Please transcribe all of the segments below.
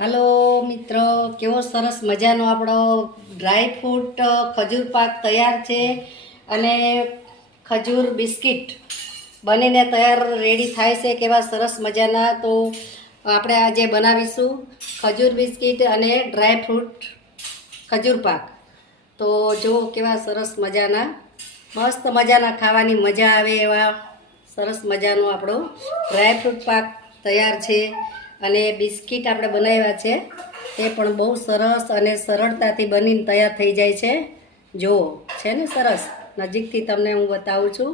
હાલો મિત્રો, કેવો સરસ મજાનો આપણો ડ્રાય ફ્રૂટ ખજૂર પાક તૈયાર છે અને ખજૂર બિસ્કિટ બનીને તૈયાર રેડી થાય છે. કેવા સરસ મજાના. તો આપણે આજે બનાવીશું ખજૂર બિસ્કિટ અને ડ્રાય ફ્રૂટ ખજૂર પાક. તો જો કેવા સરસ મજાના, મસ્ત મજાના, ખાવાની મજા આવે એવા સરસ મજાનો આપણો ડ્રાય ફ્રૂટ પાક તૈયાર છે. અને બિસ્કિટ આપણે બનાવ્યા છે તે પણ બહુ સરસ અને સરળતાથી બનીને તૈયાર થઈ જાય છે. જુઓ, છે ને સરસ. નજીકથી તમને હું બતાવું છું.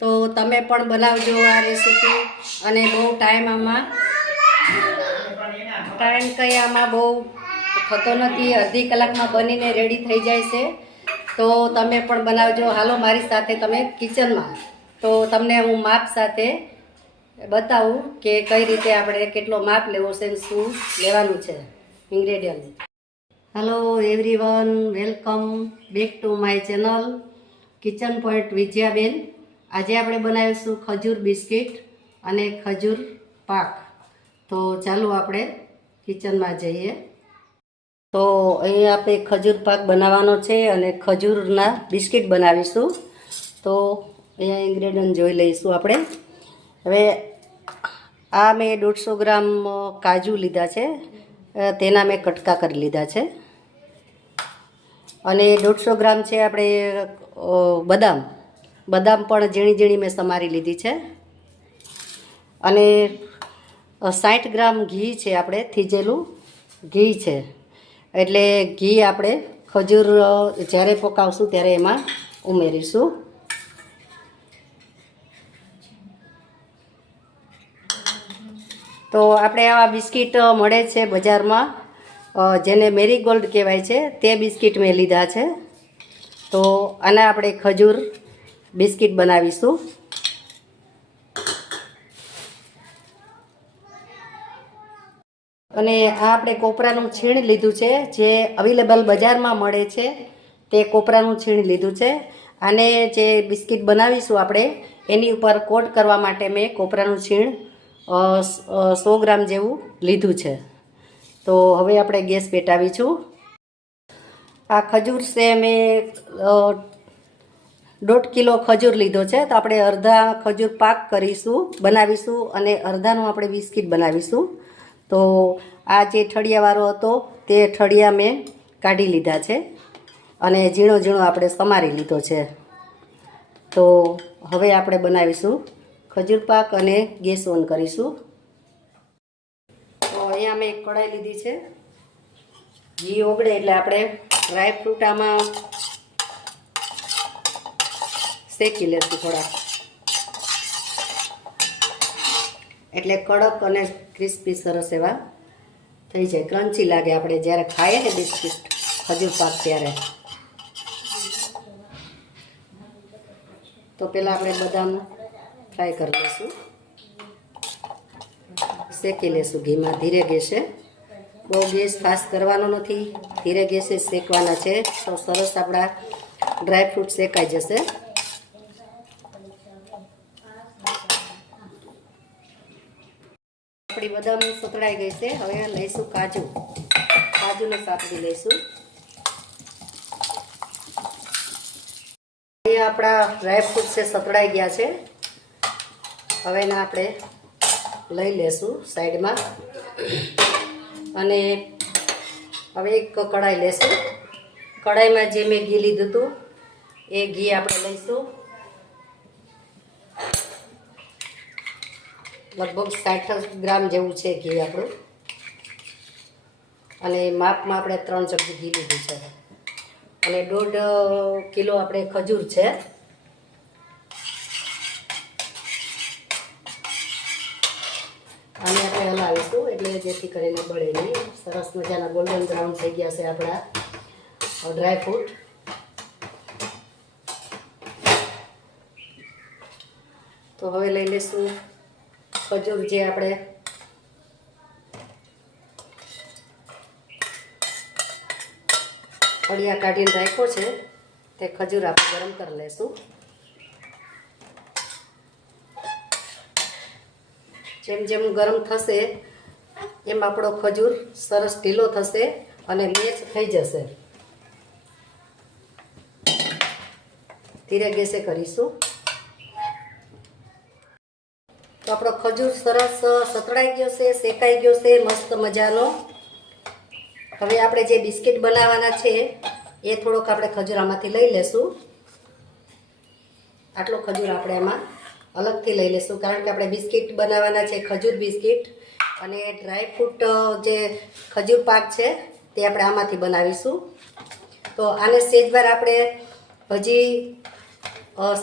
તો તમે પણ બનાવજો આ રેસીપી. અને બહુ ટાઈમ કંઈ આમાં બહુ થતો નથી. અડધી કલાકમાં બનીને રેડી થઈ જાય છે. તો તમે પણ બનાવજો. હાલો મારી સાથે તમે કિચનમાં. તો તમને હું માપ સાથે બતાવું કે કઈ રીતે આપણે કેટલો માપ લેવો છે અને શું લેવાનું છે ingredient. Hello everyone, welcome back to my channel kitchen point Vijayaben. આજે આપણે બનાવીશું ખજૂર બિસ્કિટ અને ખજૂર પાક. તો ચાલો આપણે કિચનમાં જઈએ. તો અહીં આપણે ખજૂર પાક બનાવવાનો છે અને ખજૂરના બિસ્કિટ બનાવીશું. તો અહીંયા ઇન્ગ્રેડિયન્ટ જોઈ લઈશું આપણે. હવે આ મેં 150 ગ્રામ કાજુ લીધા છે, તેના મેં કટકા કરી લીધા છે. અને 150 ગ્રામ છે આપણે બદામ પણ ઝીણી ઝીણી મેં સમારી લીધી છે. અને 60 ગ્રામ ઘી છે, આપણે થીજેલું ઘી છે. એટલે ઘી આપણે ખજૂર જ્યારે પકાવશું ત્યારે એમાં ઉમેરીશું. તો આપણે આવા બિસ્કિટ મળે છે બજારમાં, જેને મેરીગોલ્ડ કહેવાય છે, તે બિસ્કિટ મેં લીધા છે. તો આના આપણે ખજૂર બિસ્કિટ બનાવીશું. અને આ આપણે કોપરાનું છીણ લીધું છે, જે અવેલેબલ બજારમાં મળે છે તે કોપરાનું છીણ લીધું છે. આને જે બિસ્કિટ બનાવીશું આપણે એની ઉપર કોટ કરવા માટે મેં કોપરાનું છીણ 100 ગ્રામ જેવું લીધું છે. તો હવે આપણે ગેસ પેટાવીશું. આ ખજૂર છે મેં 1.5 કિલો ખજૂર લીધો છે. તો આપણે અડધા ખજૂર પાક બનાવીશું અને અડધાનું આપણે બિસ્કિટ બનાવીશું. તો આ જે ઠળિયાવાળો હતો તે ઠળિયા મેં કાઢી લીધા છે અને ઝીણો ઝીણો આપણે સમારી લીધો છે. તો હવે આપણે બનાવીશું ખજૂર પાક અને ગેસ ઓન કરીશું. તો અહીંયા મેં એક કઢાઈ લીધી છે. ઘી ઓગળે એટલે આપણે ડ્રાય ફ્રૂટ આમાં શેકી લેશું થોડા, એટલે કડક અને ક્રિસ્પી સરસ એવા થઈ જાય, ક્રન્ચી લાગે આપણે જ્યારે ખાઈએ ને બિસ્કિટ ખજૂર પાક ત્યારે. તો પહેલાં આપણે બદામ ફ્રાય કરી લઈશું, શેકી લેશું ઘીમાં ધીરે ગેસે. બહુ ગેસ ફાસ્ટ કરવાનો નથી, ધીરે ગેસે શેકવાના છે. તો સરસ આપણા ડ્રાય ફ્રૂટ શેકાઈ જશે. આપણી બદામ સતળાઈ ગઈ છે. હવે લઈશું કાજુને સાતળી લઈશું. અહીંયા આપણા ડ્રાય ફ્રૂટ છે સતળાઈ ગયા છે. હવે એને આપણે લઈ લેશું સાઈડમાં. અને હવે એક કઢાઈ લેશું. કઢાઈમાં જે મેં ઘી લીધું હતું એ ઘી આપણે લઈશું. લગભગ 60 ગ્રામ જેવું છે ઘી આપણું. અને માપમાં આપણે 3 ચમચી ઘી લીધું છે. અને 1.5 કિલો આપણે ખજૂર છે. આને આપણે હલાવીશું એટલે જેથી કરીને બળે નહીં. સરસ મજાના ગોલ્ડન બ્રાઉન થઈ ગયા છે આપણા ડ્રાય ફ્રૂટ. તો હવે લઈ લઈશું ખજૂર, જે આપણે ફળિયા કાઢીને રાખ્યો છે તે ખજૂર આપણે ગરમ કરી લઈશું. જેમ જેમ ગરમ થશે એમ આપણો ખજૂર સરસ ઢીલો થશે અને મેચ થઈ જશે. ધીરે ગેસે કરીશું. તો આપણો ખજૂર સરસ સતળાઈ ગયો છે, શેકાઈ ગયો છે મસ્ત મજાનો. હવે આપણે જે બિસ્કિટ બનાવવાના છે એ થોડોક આપણે ખજૂર આમાંથી લઈ લેશું. આટલો ખજૂર આપણે એમાં અલગથી લઈ લેશું, કારણ કે આપણે બિસ્કિટ બનાવવાના છે ખજૂર બિસ્કિટ. અને ડ્રાય ફ્રૂટ જે ખજૂર પાક છે તે આપણે આમાંથી બનાવીશું. તો આને સેજવાર આપણે હજી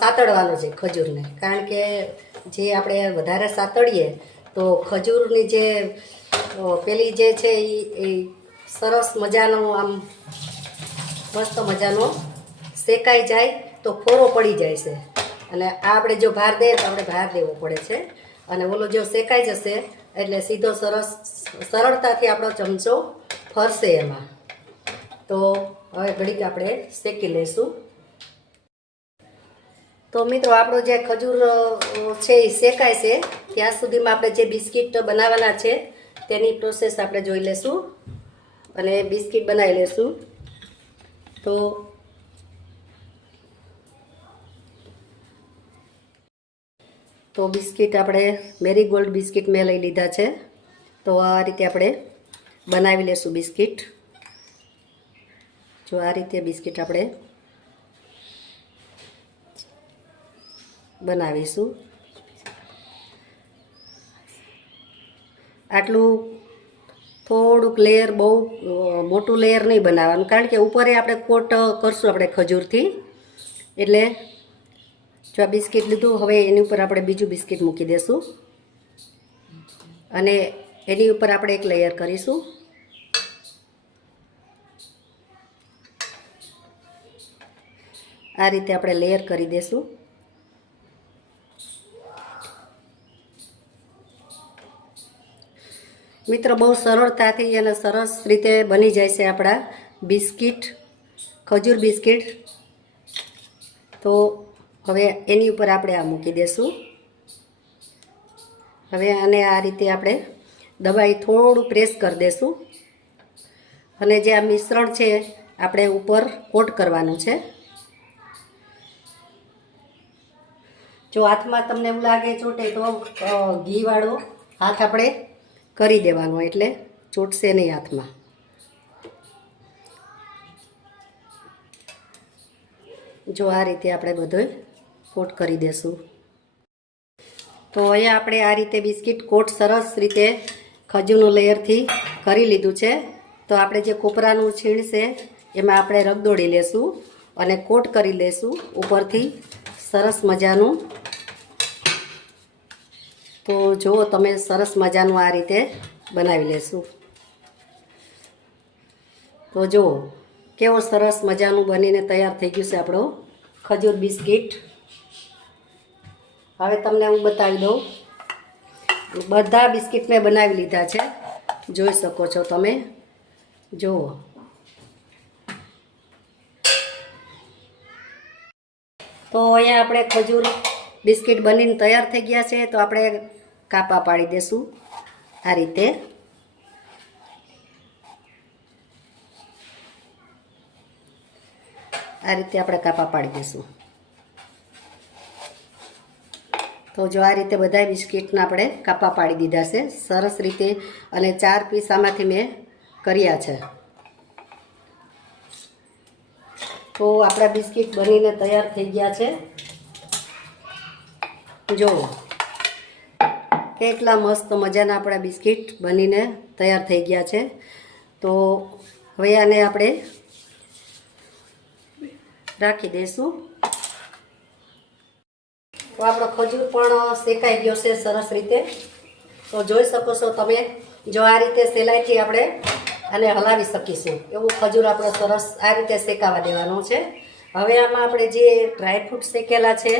સાતળવાનું છે ખજૂરને, કારણ કે જે આપણે વધારે સાતળીએ તો ખજૂરની જે પેલી જે છે એ સરસ મજાનો આમ મસ્ત મજાનો શેકાઈ જાય તો કોરો પડી જાય છે. અને આ આપણે જો ભાર દઈએ તો આપણે ભાર દેવો પડે છે. અને ઓલો જો શેકાઈ જશે એટલે સીધો સરળતાથી આપણો ચમચો ફરશે એમાં. તો હવે ઘડીક આપણે શેકી લઈશું. તો મિત્રો આપણો જે ખજૂર છે એ શેકાય છે ત્યાં સુધીમાં આપણે જે બિસ્કિટ બનાવવાના છે તેની પ્રોસેસ આપણે જોઈ લઈશું અને બિસ્કિટ બનાવી લઈશું. તો બિસ્કિટ આપણે મેરીગોલ્ડ બિસ્કિટ મેં લઈ લીધા છે. તો આ રીતે આપણે બનાવી લઈશું બિસ્કિટ. જો આ રીતે બિસ્કિટ આપણે બનાવીશું. આટલું થોડુંક લેયર, બહુ મોટું લેયર નહીં બનાવવાનું, કારણ કે ઉપર આપણે કોટ કરશું આપણે ખજૂરથી. એટલે જો આ બિસ્કિટ લીધું, હવે એની ઉપર આપણે બીજું બિસ્કિટ મૂકી દઈશું અને એની ઉપર આપણે એક લેયર કરીશું. આ રીતે આપણે લેયર કરી દઈશું. મિત્રો બહુ સરળતાથી અને સરસ રીતે બની જાય છે આપણા બિસ્કિટ, ખજૂર બિસ્કિટ. તો હવે એની ઉપર આપણે આ મૂકી દઈશું. હવે આને આ રીતે આપણે દબાઈ થોડું પ્રેસ કરી દઈશું અને જે આ મિશ્રણ છે આપણે ઉપર કોટ કરવાનું છે. જો હાથમાં તમને એવું લાગે ચોટે તો ઘીવાળો હાથ આપણે કરી દેવાનો, એટલે ચોટશે નહીં હાથમાં. જો આ રીતે આપણે બધો કોટ કરી દેશું. તો અહીંયા આપણે આ રીતે બિસ્કિટ કોટ સરસ રીતે ખજૂરનું લેયરથી કરી લીધું છે. તો આપણે જે કોપરાનું છીણ છે એમાં આપણે રગદોળી લેશું અને કોટ કરી લેશું ઉપરથી સરસ મજાનું. તો જુઓ તમે, સરસ મજાનું આ રીતે બનાવી લેશું. તો જુઓ કેવો સરસ મજાનું બનીને તૈયાર થઈ ગયું છે આપણો ખજૂર બિસ્કિટ. હવે તમને હું બતાવી દઉં. બધા બિસ્કિટ મેં બનાવી લીધા છે, જોઈ શકો છો તમે. જુઓ તો અહીંયા આપણે ખજૂર બિસ્કિટ બનીને તૈયાર થઈ ગયા છે. તો આપણે કાપા પાડી દઈશું આ રીતે. આ રીતે આપણે કાપા પાડી દઈશું. તો જો આ રીતે બધા બિસ્કિટના આપણે કાપા પાડી દીધા છે સરસ રીતે. અને 4 પીસ આમાંથી મેં કર્યા છે. તો આપણા બિસ્કિટ બનીને તૈયાર થઈ ગયા છે. જુઓ કેટલા મસ્ત મજાના આપણા બિસ્કિટ બનીને તૈયાર થઈ ગયા છે. તો હવે આને આપણે રાખી દઈશું. તો આપણો ખજૂર પણ શેકાઈ ગયો છે સરસ રીતે. તો જોઈ શકો છો તમે. જો આ રીતે સહેલાઈથી આપણે આને હલાવી શકીશું એવું ખજૂર આપણે સરસ આ રીતે શેકાવા દેવાનું છે. હવે આમાં આપણે જે ડ્રાયફ્રૂટ શેકેલા છે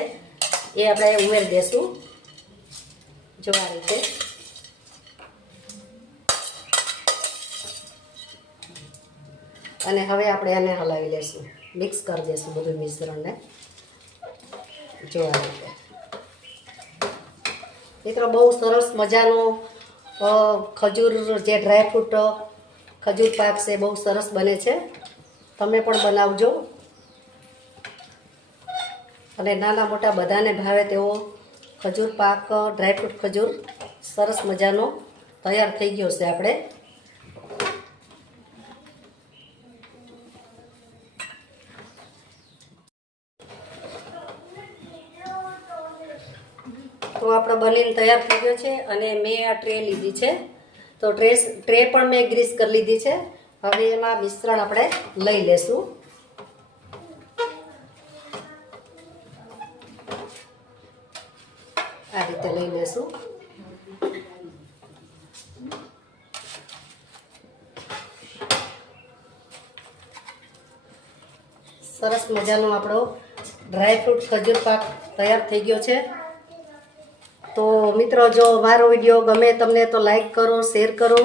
એ આપણે ઉમેરી દઈશું. જો આ રીતે. અને હવે આપણે આને હલાવી લઈશું, મિક્સ કરી દઈશું બધું મિશ્રણને. જો આ રીતે. મિત્રો બહુ સરસ મજાનો ખજૂર જે ડ્રાયફ્રૂટ ખજૂર પાક છે બહુ સરસ બને છે. તમે પણ બનાવજો. અને નાના મોટા બધાને ભાવે તેવો ખજૂર પાક ડ્રાયફ્રૂટ ખજૂર સરસ મજાનો તૈયાર થઈ ગયો છે આપણે. તો આપણો બનીને તૈયાર થઈ ગયો છે. અને મેં આ ટ્રે લીધી છે. તો ટ્રે પણ મેં ગ્રીસ કરી લીધી છે. હવે એમાં મિશ્રણ આપણે લઈ લેશું. આ રીતે લઈ લેશું. સરસ મજાનો આપણો ડ્રાયફ્રૂટ ખજૂર પાક તૈયાર થઈ ગયો છે. તો મિત્રો, જો મારો વિડીયો ગમે તમને તો લાઈક કરો, શેર કરો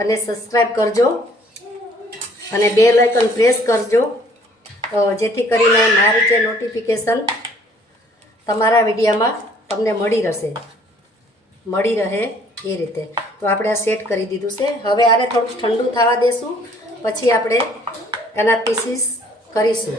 અને સબસ્ક્રાઈબ કરજો. અને બેલ આઇકન પ્રેસ કરજો, જેથી કરીને મારી જે નોટિફિકેશન તમારા વિડીયામાં તમને મળી રહે એ રીતે. તો આપણે આ સેટ કરી દીધું છે. હવે આને થોડુંક ઠંડુ થવા દેશું, પછી આપણે એના પીસીસ કરીશું.